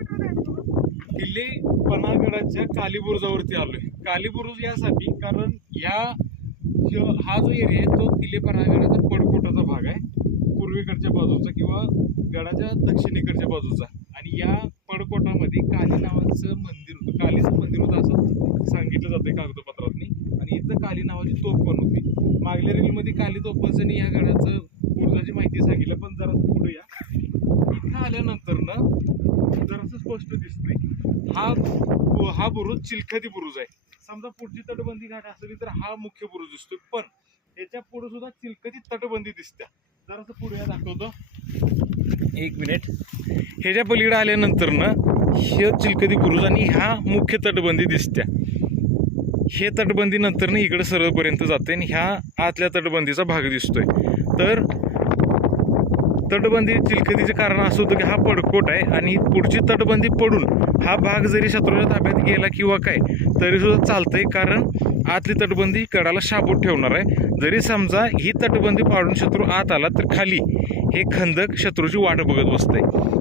किल्ले पन्हागडाच्या कालीबुरुजावरती आलोय. कालीबुरुज यासाठी कारण या जो हा जो एरिया आहे तो किल्ले पन्हागडाचा पडकोटाचा भाग आहे. पूर्वेकडच्या बाजूचा किंवा गडाच्या दक्षिणेकडच्या बाजूचा. आणि या पडकोटामध्ये काली नावाचं मंदिर होतं. कालीचं मंदिर होतं असं सांगितलं जातंय कागदपत्रातनी. आणि इथं काली नावाची तोफ पण होती. मागल्या रेलमध्ये काली तोफाचं आणि या गडाचं बुरुजाची माहिती सांगितलं पण जरा पुढे या इथं ना जरासं स्पष्ट दिसते हा हा बुरुज चिलखती बुरुज आहे. समजा पुढची तटबंदी घाट असली तर हा मुख्य बुरुज दिसतो पण याच्यापुढे सुद्धा चिलखती तटबंदी दिसत्या. जरासं पुढे दाखवतो. एक मिनिट. ह्याच्या पलीकडे आल्यानंतर ना हे चिलखती बुरुज आणि ह्या मुख्य तटबंदी दिसत्या. हे तटबंदी नंतर ना इकडे सरळपर्यंत जाते आणि ह्या आतल्या तटबंदीचा भाग दिसतोय. तर तटबंदी चिलखतीचे कारण असं होतं की हा पडकोट आहे आणि पुढची तटबंदी पडून हा भाग जरी शत्रूच्या ताब्यात गेला किंवा काय तरी सुद्धा चालतंय. कारण आतली तटबंदी कडाला शाबूत ठेवणार आहे. जरी समजा ही तटबंदी पाडून शत्रू आत आला तर खाली हे खंदक शत्रूची वाट बघत बसतंय.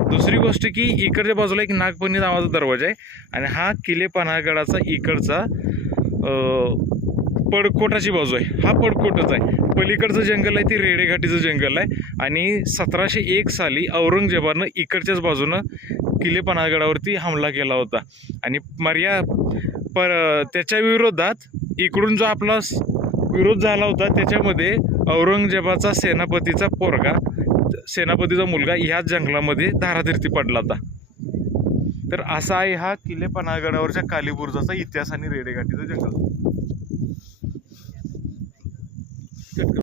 दुसरी गोष्ट की इकडच्या बाजूला एक नागपणी नावाचा दरवाजा आहे आणि हा किल्ले पन्हाळगडाचा इकडचा पडकोटाची बाजू आहे. हा पडकोटच आहे. पलीकडचं जंगल आहे ते रेडेघाटीचं जंगल आहे. आणि सतराशे एक साली औरंगजेबानं इकडच्याच बाजूनं किल्ले पन्हागडावरती हमला केला होता. आणि मर्या पर त्याच्या विरोधात इकडून जो आपला विरोध झाला होता त्याच्यामध्ये औरंगजेबाचा सेनापतीचा पोरगा सेनापतीचा मुलगा ह्याच जंगलामध्ये धारातीर्थी पडला होता. तर असा आहे हा किल्ले पन्हाळगडावरच्या कालीबुर्जाचा इतिहास आणि रेडेघाटीचं जंगल.